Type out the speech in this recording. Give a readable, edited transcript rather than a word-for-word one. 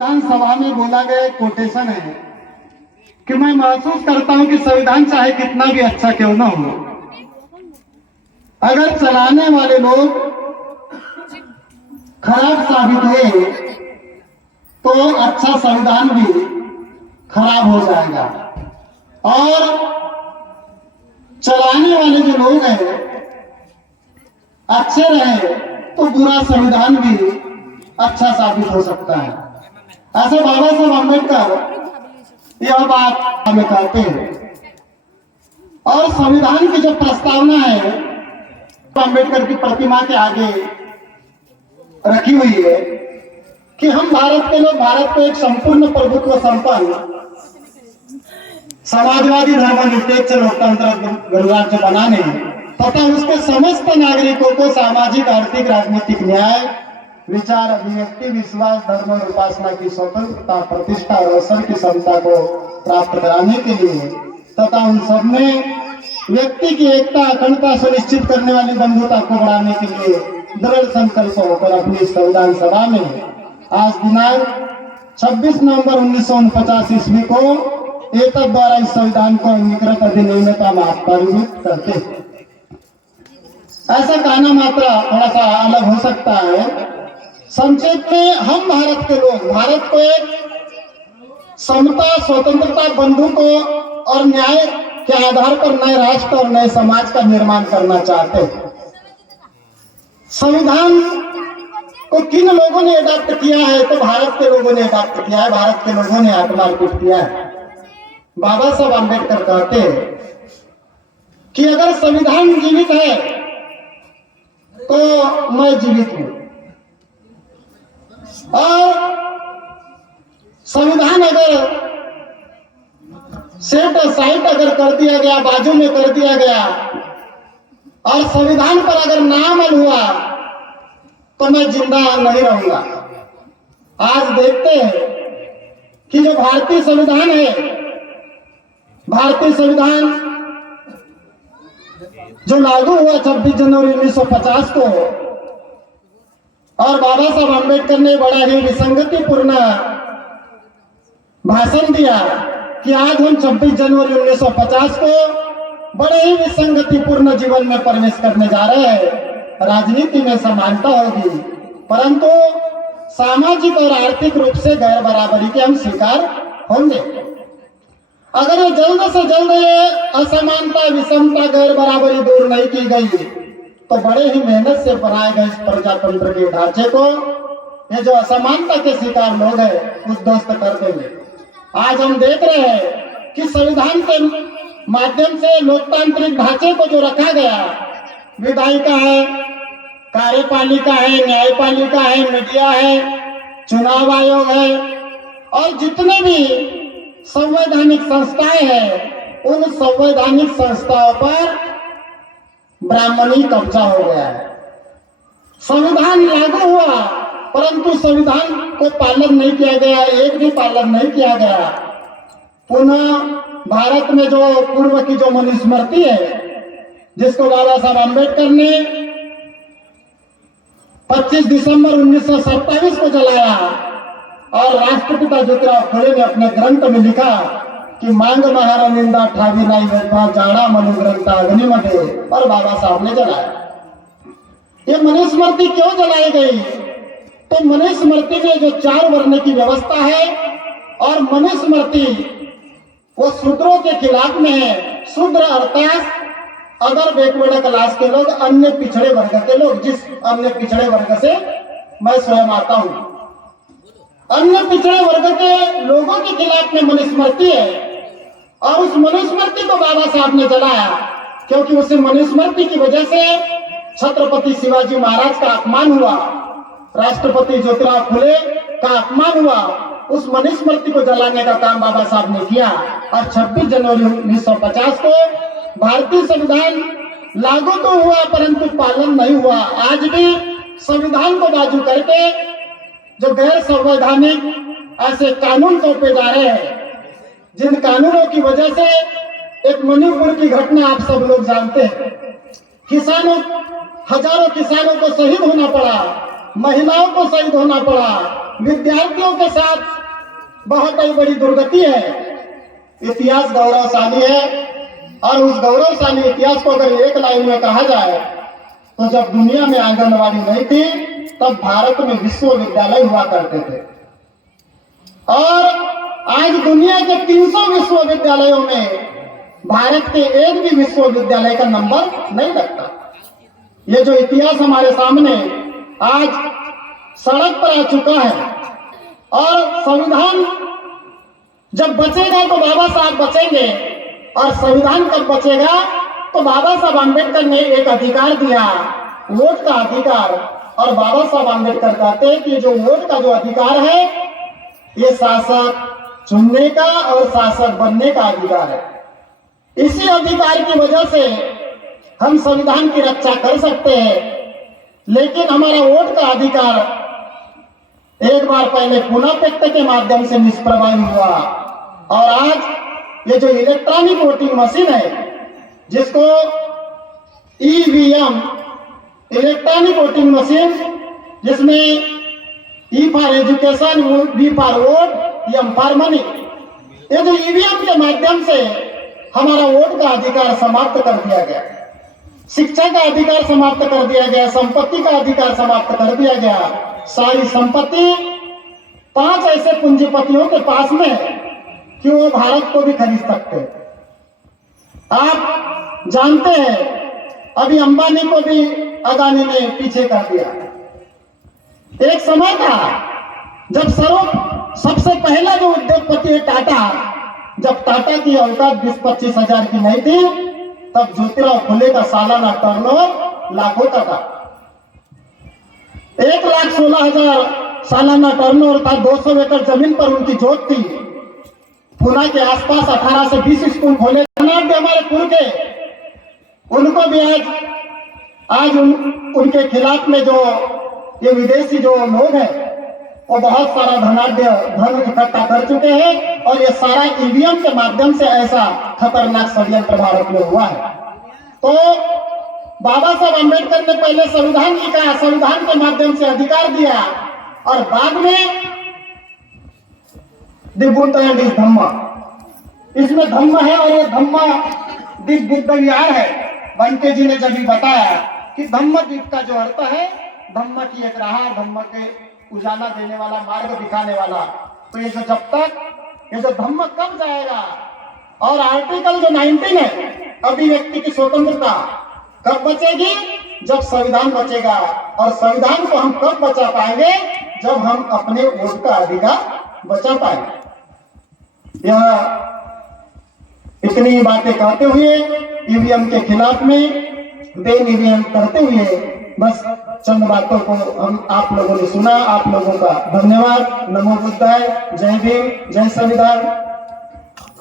विधानसभा में बोला गया एक कोटेशन है कि मैं महसूस करता हूं कि संविधान चाहे कितना भी अच्छा क्यों ना हो, अगर चलाने वाले लोग खराब साबित हुए तो अच्छा संविधान भी खराब हो जाएगा और चलाने वाले जो लोग हैं अच्छे रहे तो बुरा संविधान भी अच्छा साबित हो सकता है। ऐसे बाबा साहब अम्बेडकर यह बात हमें कहते हैं और संविधान की जो प्रस्तावना है अम्बेडकर की प्रतिमा के आगे रखी हुई है कि हम भारत के लोग भारत को एक संपूर्ण प्रभुत्व संपन्न समाजवादी धर्मनिरपेक्ष लोकतंत्र गणराज्य बनाने तथा उसके समस्त नागरिकों को सामाजिक आर्थिक राजनीतिक न्याय विचार अभिव्यक्ति विश्वास धर्म और उपासना की स्वतंत्रता प्रतिष्ठा और अवसर की क्षमता को प्राप्त कराने के लिए तथा उन सब में व्यक्ति की एकता अखंडता सुनिश्चित करने वाली बंधुता को बढ़ाने के लिए दृढ़ संकल्प होकर अपनी संविधान सभा में आज दिनांक 26 नवंबर 1949 ईस्वी को एकता द्वारा इस संविधान को अंगीकृत अधिनियम का पारित करते हैं। ऐसा कहना मात्रा थोड़ा सा अलग हो सकता है। संक्षेप में हम भारत के लोग भारत को एक समता स्वतंत्रता बंधुत्व और न्याय के आधार पर नए राष्ट्र और नए समाज का निर्माण करना चाहते हैं। संविधान को किन लोगों ने अडॉप्ट किया है तो भारत के लोगों ने अडॉप्ट किया है, भारत के लोगों ने आत्मार्पित किया है। बाबा साहब अम्बेडकर कहते हैं कि अगर संविधान जीवित है तो मैं जीवित हूं और संविधान अगर सेट साइट अगर कर दिया गया, बाजू में कर दिया गया और संविधान पर अगर ना अमल हुआ तो मैं जिंदा नहीं रहूंगा। आज देखते हैं कि जो भारतीय संविधान है, भारतीय संविधान जो लागू हुआ 26 जनवरी 1950 को और बाबा साहब अम्बेडकर ने बड़ा ही विसंगतिपूर्ण भाषण दिया कि आज हम 26 जनवरी 1950 को बड़े ही विसंगतिपूर्ण जीवन में प्रवेश करने जा रहे हैं। राजनीति में समानता होगी परंतु सामाजिक और आर्थिक रूप से गैर बराबरी के हम शिकार होंगे। अगर ये जल्द से जल्द ये असमानता विषमता गैर बराबरी दूर नहीं की गई तो बड़े ही मेहनत से बनाए गए इस प्रजातंत्र के ढांचे को ये जो असमानता के शिकार लोग हैं उद्ध्वस्त कर देंगे। आज हम देख रहे हैं कि संविधान के माध्यम से लोकतांत्रिक ढांचे को जो रखा गया, विधायिका है, कार्यपालिका है, न्यायपालिका है, मीडिया है, चुनाव आयोग है और जितने भी संवैधानिक संस्थाएं हैं उन संवैधानिक संस्थाओं पर ब्राह्मणी कब्जा हो गया है। संविधान लागू हुआ परंतु संविधान को पालन नहीं किया गया, एक भी पालन नहीं किया गया। पुनः भारत में जो पूर्व की जो मनुस्मृति है जिसको बाबा साहब अम्बेडकर ने 25 दिसंबर 1927 को जलाया और राष्ट्रपिता ज्योतिराव फुले ने अपने ग्रंथ में लिखा कि मांग महारा निंदा ठावी नाही वैभव जाड़ा मनु ग्रंथ अग्निमध्ये और बाबा साहब ने जलाया। ये मनुस्मृति क्यों जलाई गई? तो मनुस्मृति में जो 4 वर्ण की व्यवस्था है और मनुस्मृति वो शूद्रों के खिलाफ में है। शूद्र अर्थात अदर बैकवर्ड क्लास के लोग, अन्य पिछड़े वर्ग के लोग, जिस अन्य पिछड़े वर्ग से मैं स्वयं आता हूं, अन्य पिछड़े वर्ग के लोगों के खिलाफ में मनुस्मृति है और उस मनुस्मृति को बाबा साहब ने जलाया क्योंकि उस मनुस्मृति की वजह से छत्रपति शिवाजी महाराज का अपमान हुआ, राष्ट्रपति ज्योतिराव फुले का अपमान हुआ। उस मनुस्मृति को जलाने का काम बाबा साहब ने किया और 26 जनवरी 1950 को भारतीय संविधान लागू तो हुआ परंतु पालन नहीं हुआ। आज भी संविधान को बाजू करके जो गैर संवैधानिक ऐसे कानून सौंपे जा रहे हैं, जिन कानूनों की वजह से एक मणिपुर की घटना आप सब लोग जानते हैं, किसानों हजारों किसानों को शहीद होना पड़ा, महिलाओं को शहीद होना पड़ा, विद्यार्थियों के साथ बहुत ही बड़ी दुर्गति है। इतिहास गौरवशाली है और उस गौरवशाली इतिहास को अगर एक लाइन में कहा जाए तो जब दुनिया में आंगनवाड़ी नहीं थी तब भारत में विश्वविद्यालय हुआ करते थे और आज दुनिया के 300 विश्वविद्यालयों में भारत के एक भी विश्वविद्यालय का नंबर नहीं लगता। ये जो इतिहास हमारे सामने आज सड़क पर आ चुका है और संविधान जब बचेगा तो बाबा साहब बचेंगे और संविधान कब बचेगा तो बाबा साहब आम्बेडकर ने एक अधिकार दिया, वोट का अधिकार। और बाबा साहब आम्बेडकर कहते हैं कि जो वोट का जो अधिकार है ये शासक चुनने का और शासक बनने का अधिकार है। इसी अधिकार की वजह से हम संविधान की रक्षा कर सकते हैं, लेकिन हमारा वोट का अधिकार एक बार पहले पुनः के माध्यम से निष्प्रभावी हुआ और आज ये जो इलेक्ट्रॉनिक वोटिंग मशीन है जिसको ईवीएम इलेक्ट्रॉनिक वोटिंग मशीन, जिसमें E for education, V for vote, M for money, ये जो ईवीएम के माध्यम से हमारा वोट का अधिकार समाप्त कर दिया गया, शिक्षा का अधिकार समाप्त कर दिया गया, संपत्ति का अधिकार समाप्त कर दिया गया। सारी संपत्ति 5 ऐसे पूंजीपतियों के पास में है कि वो भारत को भी खरीद सकते हैं। आप जानते हैं अभी अंबानी को भी अदानी ने पीछे कर दिया। एक समय था जब सबसे पहला जो उद्योगपति है टाटा, जब टाटा की औकात 20-25 हजार की नहीं थी तब ज्योतिराव फुले का सालाना टर्नओवर लाखों का था। 1,16,000 सालाना टर्नओवर था। 200 एकड़ जमीन पर उनकी जोत थी। पुणे के आसपास 18 से 20 स्कूल खोले। हमारे कुल के उनको भी आज उनके खिलाफ में जो ये विदेशी जो लोग हैं वो बहुत सारा धन इकट्ठा कर चुके हैं और ये सारा ईवीएम के माध्यम से ऐसा खतरनाक षड्यंत्र भारत में हुआ है। तो बाबा साहब अम्बेडकर ने पहले संविधान लिखा, संविधान के माध्यम से अधिकार दिया और बाद में दिव्य धम्म, इसमें धम्म है और ये धम्म दिव्य विहार है। बंटे जी ने जब भी बताया कि धम्म दीप का जो अर्थ है धम्म की एक राह, धम्म के उजाला देने वाला, मार्ग दिखाने वाला। तो ये जो जब तक ये जो धम्म कब जाएगा और आर्टिकल जो 19 है अभिव्यक्ति की स्वतंत्रता कब बचेगी? जब संविधान बचेगा। और संविधान को हम कब बचा पाएंगे? जब हम अपने वोट का अधिकार बचा पाएंगे। यह इतनी बातें कहते हुए ईवीएम के खिलाफ में बेन ईवीएम करते हुए बस चंद बातों को हम आप लोगों ने सुना। आप लोगों का धन्यवाद। नमो बुद्धाय। जय भीम, जय संविधान।